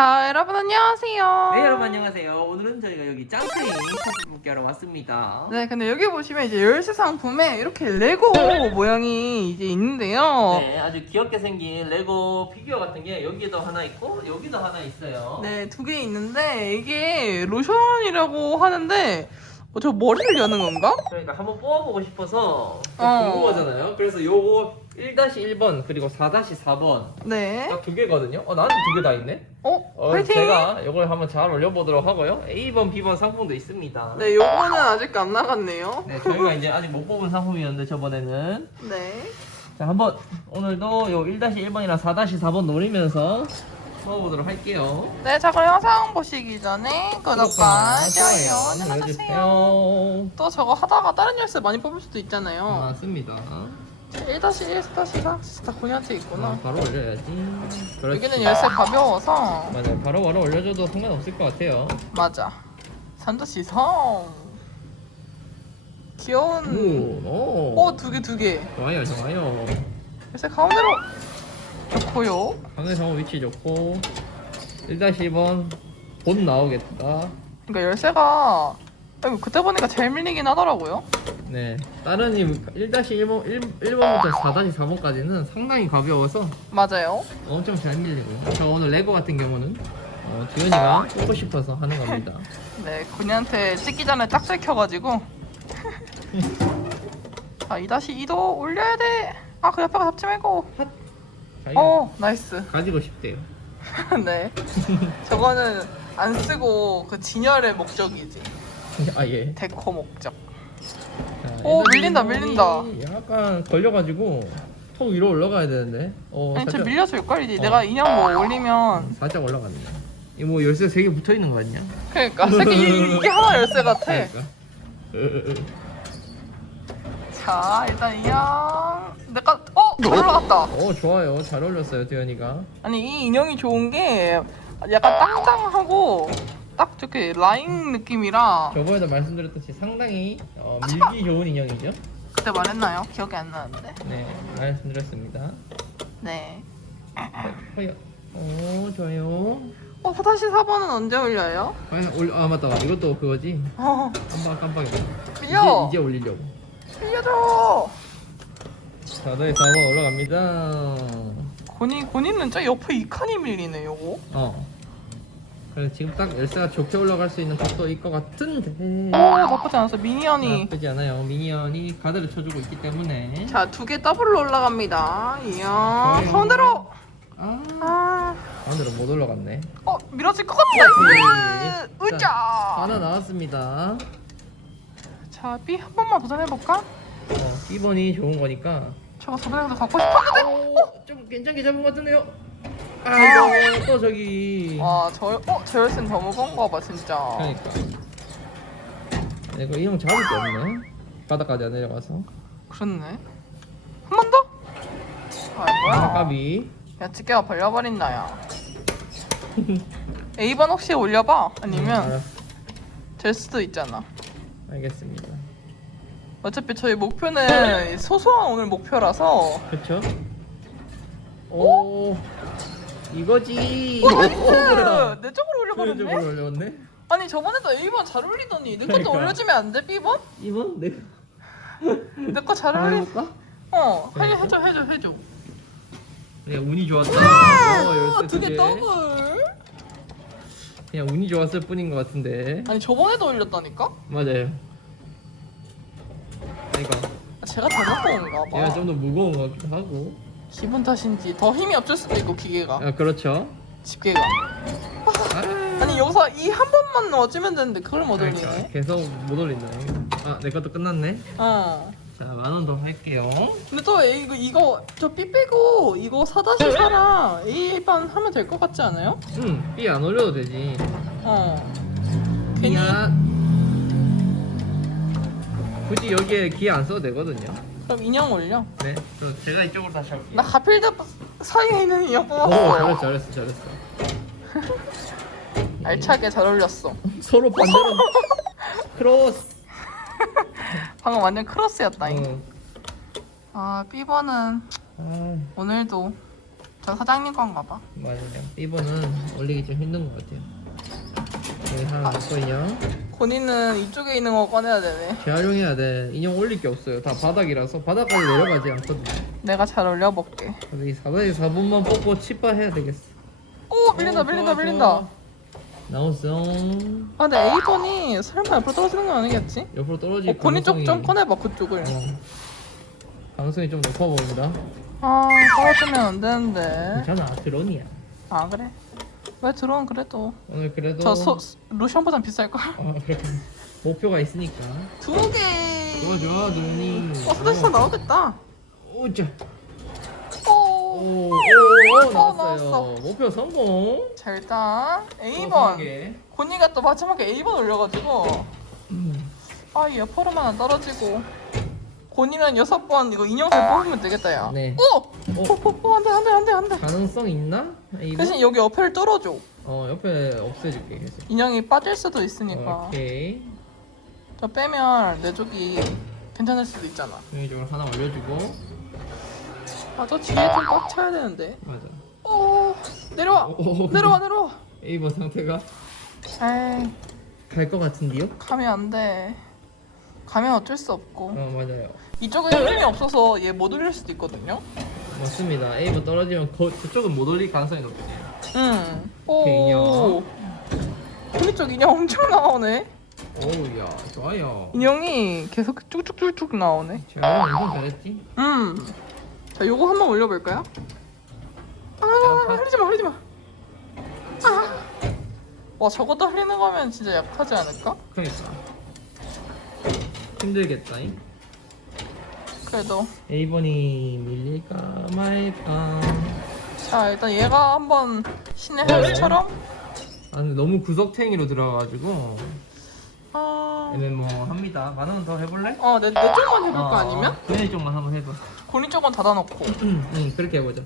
자, 여러분 안녕하세요. 네 여러분 안녕하세요. 오늘은 저희가 여기 짱트레인 셔츠 뽑기 하러 왔습니다. 네, 근데 여기 보시면 이제 열쇠 상품에 이렇게 레고 모양이 이제 있는데요. 네, 아주 귀엽게 생긴 레고 피규어 같은 게 여기도 하나 있고 여기도 하나 있어요. 네, 두 개 있는데 이게 로션이라고 하는데 어, 저 머리를 여는 건가? 그러니까 한번 뽑아보고 싶어서 어. 궁금하잖아요. 그래서 요거 1-1번 그리고 4-4번 네. 딱 두 개거든요. 어 나한테 두개 다 있네. 어, 어, 화이팅! 제가 이걸 한번 잘 올려보도록 하고요. A번, B번 상품도 있습니다. 네, 요거는 아직 안 나갔네요. 네, 저희가 이제 아직 못 뽑은 상품이었는데 저번에는 네. 자 한번 오늘도 요 1-1번이랑 4-4번 노리면서 뽑아보도록 할게요. 네, 자, 그럼 영상 보시기 전에 구독과 좋아요 눌러주세요. 또 저거 하다가 다른 열쇠 많이 뽑을 수도 있잖아요. 맞습니다. 1-1, 4-4, 다 본인한테 있구나. 아, 바로 올려야지. 그렇지. 여기는 열쇠 가벼워서 맞아요. 바로 바로 올려줘도 상관없을 것 같아요. 맞아. 산도씨 성. 귀여운. 오, 오. 오, 두 개, 두 개. 좋아요, 좋아요. 열쇠 가운데로. 좋고요. 방금 상호 위치 좋고 1-1번 곧 나오겠다. 그러니까 열쇠가 아이고, 그때 보니까 제일 밀리긴 하더라고요. 네. 다른 이 1-1번 1번부터 4-4번까지는 상당히 가벼워서 맞아요. 엄청 잘 밀리고요. 저 오늘 레고 같은 경우는 어, 두현이가 뽑고 싶어서 하는 겁니다. 네, 군이한테 찍기 전에 딱 들켜가지고. 자, 2-2도 올려야 돼. 아, 그 옆에가 잡지 말고. 자기가 어, 나이스. 가지고 싶대요. 네. 저거는 안 쓰고 그 진열의 목적이지. 아 예. 데코 목적. 자, 오, 밀린다, 밀린다. 약간 걸려가지고 턱 위로 올라가야 되는데. 어 아니, 저 살짝, 밀려줄걸? 이제 어. 내가 인형 뭐 올리면. 살짝 올라갔네. 이뭐 열쇠 세 개 붙어 있는 거 아니야? 그러니까. 새끼 이- 이게 하나 열쇠 같아. 그러니까. 으, 으, 으. 자, 일단 인형. 내가, 어! 올라갔다. 어 좋아요. 잘 어울렸어요 두현이가. 아니, 이 인형이 좋은 게 약간 땅땅하고 딱 저렇게 라인 느낌이라. 저번에도 말씀드렸듯이 상당히 어, 밀기 좋은 인형이죠. 그때 말했나요? 기억이 안 나는데. 네 말씀드렸습니다. 네. 허여. 오 좋아요. 어, 4-4번은 언제 올려요? 과연 올, 아 맞다 이것도 그거지. 어, 깜빡 깜빡이다. 밀려! 이제, 이제 올리려고. 밀려줘! 자 너희 4번 올라갑니다. 고니, 고니는 저 옆에 이 칸이 밀리네, 요거. 어. 그래 지금 딱 열쇠가 좋게 올라갈 수 있는 각도 일것 같은데. 오, 나쁘지 않았어. 미니언이. 나쁘지 않아요. 미니언이 가드를 쳐주고 있기 때문에. 자, 두 개 더블로 올라갑니다. 이야, 좋아요. 가운데로! 아, 아, 가운데로 못 올라갔네. 어, 밀어질 것 같아. 나이스! 자, 으짜! 하나 나왔습니다. 자, B 한 번만 도전해볼까? 어, B번이 좋은 거니까. 저거 저번에도 갖고 싶었는데? 오, 좀 괜찮게 잡은 것 같은데요. 아이고, 또 저기. 와, 저, 어, 더 무거운 거 봐, 진짜. 그러니까. 이거 이형 잡을 게 없네. 바닥까지 안 내려가서. 그렇네. 한 번 더? 아, 아, 뭐야. 까비. 야, 집게가 벌려버린다, 야. A번 혹시 올려봐? 아니면 음, 알았어. 될 수도 있잖아. 알겠습니다. 어차피 저희 목표는 소소한 오늘 목표라서. 그쵸? 오, 이거지. 오, 오, 뭐야. 나이스! 내 쪽으로 올려버렸네? 저걸 올렸네? 아니, 저번에도 A번 잘 올리더니 내 것도 그러니까. 올려주면 안 돼, B번? 이번 내가 내거잘다 올리. 해볼까? 어, 해, 그러니까. 해줘, 해줘, 해줘. 그냥 운이 좋았다. 어, 열쇠 두개 개. 더블. 그냥 운이 좋았을 뿐인 것 같은데. 아니, 저번에도 올렸다니까? 맞아요. 그러니까 아, 제가 잘못본가 봐. 얘가 좀 더 무거운 것 같기도 하고. 기분 탓인지 더 힘이 없을 수도 있고 기계가 아 그렇죠. 집게가 아, 아니 여기서 이 한 번만 넣어주면 되는데 그걸 못 그러니까 올리네 계속 못 올린다. 아내 것도 끝났네. 어 자 만 원 더 할게요. 근데 또 이거 이거 저삐 빼고 이거 4-4랑 A반 하면 될 것 같지 않아요? 응, B 안 올려도 되지. 어 괜히 B야. 굳이 여기에 기회 안 써도 되거든요. 그럼 인형 올려 네, 그럼 제가 이쪽으로 다시 할게요. 나 하필드 사이에 있는 인형 오, 뽑았어 잘했어, 잘했어, 잘했어. 알차게 잘 올렸어 서로 반대로 크로스. 방금 완전 크로스였다잉 어. 아 B번은 아, 오늘도 저 사장님 건가 봐. 맞아요. 이번은 올리기 좀 힘든 것 같아요. 여기 하나 넣고요. 고니는 이쪽에 있는 거 꺼내야 되네. 재활용해야 돼. 인형 올릴 게 없어요. 다 바닥이라서 바닥까지 내려가지 않거든요. 내가 잘 올려볼게. 이 4번에 4번만 뽑고 치파 해야 되겠어. 오 밀린다 어, 밀린다 밀린다. 나왔어. 아 근데 A번이 설마 옆으로 떨어지는 건 아니겠지? 옆으로 떨어질 어, 고니 쪽좀 꺼내봐 그쪽을. 어. 가능성이 좀 높아 보인다. 아 떨어지면 안 되는데. 괜찮아. 드론이야. 아 그래? 왜 들어온 그래도 오늘 그래도 저 소, 루션보단 비쌀걸? 어, 그래. 목표가 있으니까. 두 개. 좋아 좋아 드론이. 어 수다시다 나오겠다. 오자. 오. 오오오 오, 나왔어. 목표 성공. 자 일단 또 A번. 고니가 또 마지막에 A번 올려가지고 음. 아 옆으로만 안 떨어지고 고니는 여섯 번 이거 인형살 뽑으면 되겠다 야. 네. 오! 오! 오! 오! 안돼 안돼 안돼 안돼. 가능성 있나? 이거? 대신 여기 옆에를 뚫어줘. 어 옆에 없애줄게 계속. 인형이 빠질 수도 있으니까. 오케이. 저 빼면 내 쪽이 괜찮을 수도 있잖아. 여기쪽으로 하나 올려주고. 아저 뒤에 좀 꽉 차야 되는데. 맞아. 오 내려와 오, 오. 내려와 내려와. A번 상태가 에이 갈 것 같은데요? 가면 안 돼. 가면 어쩔 수 없고 어 맞아요. 이쪽에 힘이 없어서 얘 못 올릴 수도 있거든요. 맞습니다. A번 떨어지면 거, 그쪽은 못 올릴 가능성이 높대요. 응. 오. 고니 쪽 인형 엄청 나오네. 오우야 좋아요. 인형이 계속 쭉쭉쭉쭉 나오네. 제가 엄청 잘했지? 음. 자, 요거 한번 올려볼까요? 아, 흘리지 마, 흘리지 마. 아. 와, 저것도 흘리는 거면 진짜 약하지 않을까? 그러니까 힘들겠다잉. 그래도. A번이 밀릴까 말까. 자, 일단 얘가 한번 신의 헬스처럼. 아 근데 너무 구석탱이로 들어가가지고 아. 애매모호합니다. 만 원 더 해볼래? 어, 내, 내 쪽만 해볼까, 어, 아니면? 그네 쪽만 한번 해봐. 고니 쪽은 닫아놓고. 응 그렇게 해보자.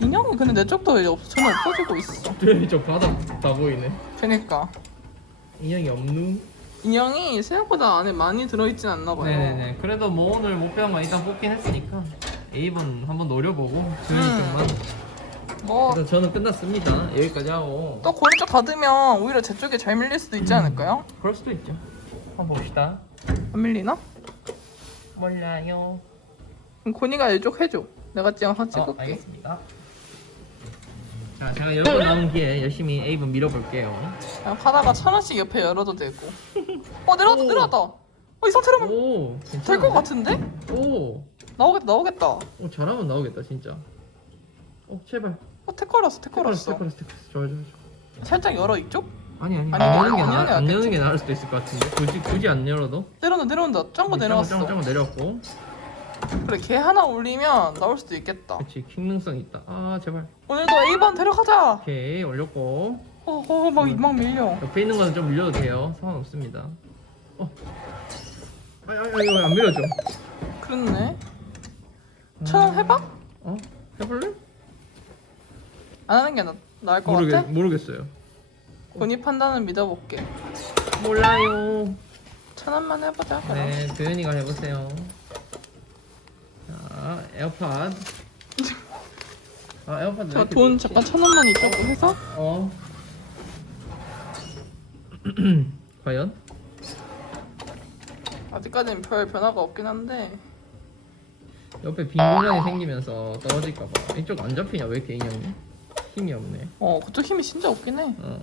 인형이 근데 내 쪽도 이제 없, 전혀 없어지고 있어. 그래 저 바닥 다 보이네. 그니까. 인형이 없누? 인형이 생각보다 안에 많이 들어있진 않나 봐요. 네네네. 그래도 뭐 오늘 목표한 거 일단 뽑긴 했으니까 A번 한번 노려보고 조연이 음. 쪽만. 뭐, 저는 끝났습니다. 여기까지 하고. 또 고니 쪽 닫으면 오히려 제 쪽에 잘 밀릴 수도 있지 않을까요? 그럴 수도 있죠. 한번 봅시다. 안 밀리나? 몰라요. 그럼 고니가 이쪽 해줘. 내가 찍어서 어, 찍을게. 알겠습니다. 자, 제가 10번 남은 기회에 열심히 A번 밀어볼게요. 그냥 하다가 천 원씩 옆에 열어도 되고. 어 내려왔다 오. 내려왔다. 어, 이 상태로면 오, 될것 같은데? 오, 나오겠다 나오겠다. 오, 잘하면 나오겠다, 진짜. 어, 제발. 어 테크러스, 태커라서. 테크러스, 테크러스. 좋아, 좋아, 좋아. 살짝 열어 이쪽? 아니, 아니, 아니, 안 여는 게 안 나, 안 여는. 게 나을 수도 있을 것 같은데. 굳이, 굳이 안 열어도. 내려온다 내려온다. 짱거 내려왔어. 짱, 짱, 짱 내려왔고. 그래 걔 하나 올리면 나올 수도 있겠다. 그렇지, 킹능성 있다. 아, 제발. 오늘도 A번 데려가자. 오케이, 올렸고. 어어막막 밀려. 옆에 있는 거는 좀 밀려도 돼요. 상관없습니다. 어. 아니, 아니, 아니, 왜안 밀어줘? 그렇네. 천원 해봐? 어? 해볼래? 안 하는 게 나, 나을 것 모르겠, 같아? 모르겠어요. 본인 판단을 믿어볼게. 몰라요. 천 원만 해보자. 그럼. 네, 도현이가 해보세요. 자, 에어팟. 아, 에어팟 이렇게 돈? 잠깐 천 원만 이쪽으로 해서 어. 과연? 아직까지는 별 변화가 없긴 한데 옆에 빈 공간이 생기면서 떨어질까봐. 이쪽 안 잡히냐? 왜 이렇게 인형이? 힘이 없네. 어 그쪽 힘이 진짜 없긴 해 어.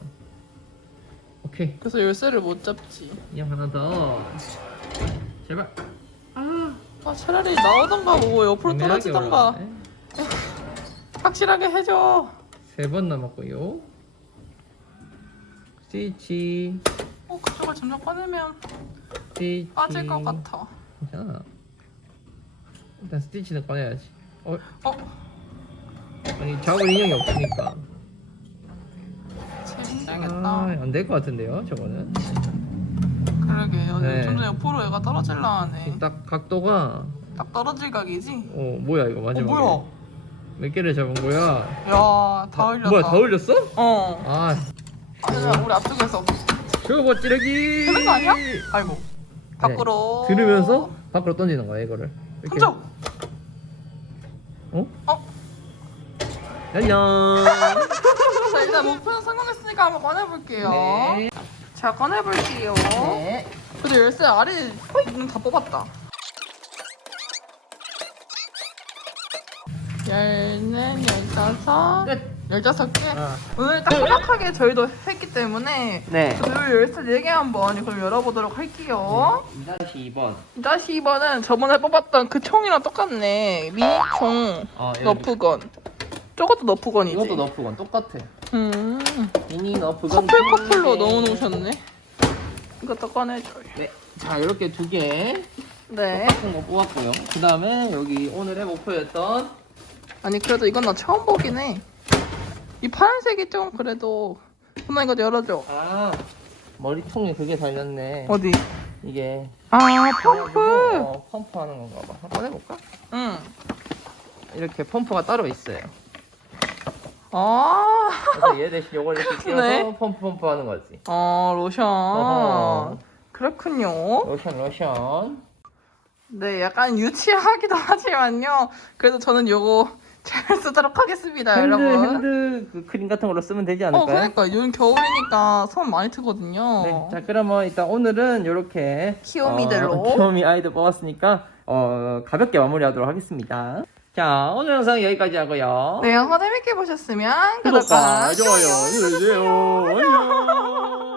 오케이. 그래서 열쇠를 못 잡지 인형 하나 더. 제발. 아. 아 차라리 나오던가 뭐 옆으로 떨어지던가 올라가네. 확실하게 해줘 세 번 남았고요. 스위치. 어 그쪽을 점점 꺼내면 스티치. 빠질 것 같아 괜찮아. 일단 스티치는 꺼내야지. 어, 어? 아니 작을 인형이 없으니까. 힘들겠다 아, 안될 것 같은데요, 저거는. 그러게 여기 네. 좀 전에 옆으로 얘가 떨어질라 하네 딱 각도가 딱 떨어질 각이지? 어 뭐야 이거 어 마지막에. 뭐야 몇 개를 잡은 거야? 야다 아, 흘렸다 뭐야 다 올렸어? 어 아, 아니 우리 앞쪽에서 저거 뭐 찌르기. 되는 거 아니야? 아이고 밖으로 네. 들으면서 밖으로 던지는 거야 이거를. 이렇게. 던져 어? 어? 안녕. 자 일단 목표는 성공했으니까 한번 꺼내볼게요. 네. 자 꺼내볼게요. 네. 그래도 열쇠 아래 있는 다 뽑았다. 열넷, 열다섯, 끝. 열다섯 개. 어. 오늘 딱 소박하게 저희도 했기 때문에 네. 저도 열쇠 4개 한번 그럼 열어보도록 할게요. 2-2번. 다시 2번은 저번에 뽑았던 그 총이랑 똑같네. 미니 총 어, 여기. 너프건. 저것도 너프건이지. 이것도 너프건 똑같아. 음. 미니 너프건. 커플 두 커플로 개. 넣어놓으셨네. 이것도 꺼내줘요. 네. 자, 이렇게 두 개. 네. 똑같은 거 뽑았고요. 그 다음에 여기 오늘의 목표였던 아니 그래도 이건 나 처음 보긴 해. 이 파란색이 좀 그래도 엄마 이거 열어줘. 아 머리통에 그게 달렸네. 어디? 이게 아 펌프. 어, 펌프 하는 건가 봐. 한번 해볼까? 응. 이렇게 펌프가 따로 있어요. 아. 그래서 얘 대신 요걸 이렇게 끼워서 네. 펌프 펌프 하는 거지. 어 로션. 어허. 그렇군요. 로션 로션. 네, 약간 유치하기도 하지만요. 그래도 저는 요거 잘 쓰도록 하겠습니다, 핸드 여러분. 핸드 그 크림 같은 걸로 쓰면 되지 어, 않을까요? 그러니까 요즘 겨울이니까 손 많이 트거든요. 네, 자 그러면 일단 오늘은 이렇게 키오미들로. 어, 키오미 아이들 뽑았으니까 어, 가볍게 마무리하도록 하겠습니다. 자 오늘 영상 여기까지 하고요. 네, 영상 재밌게 보셨으면 구독과 좋아요 눌러주세요. 안녕.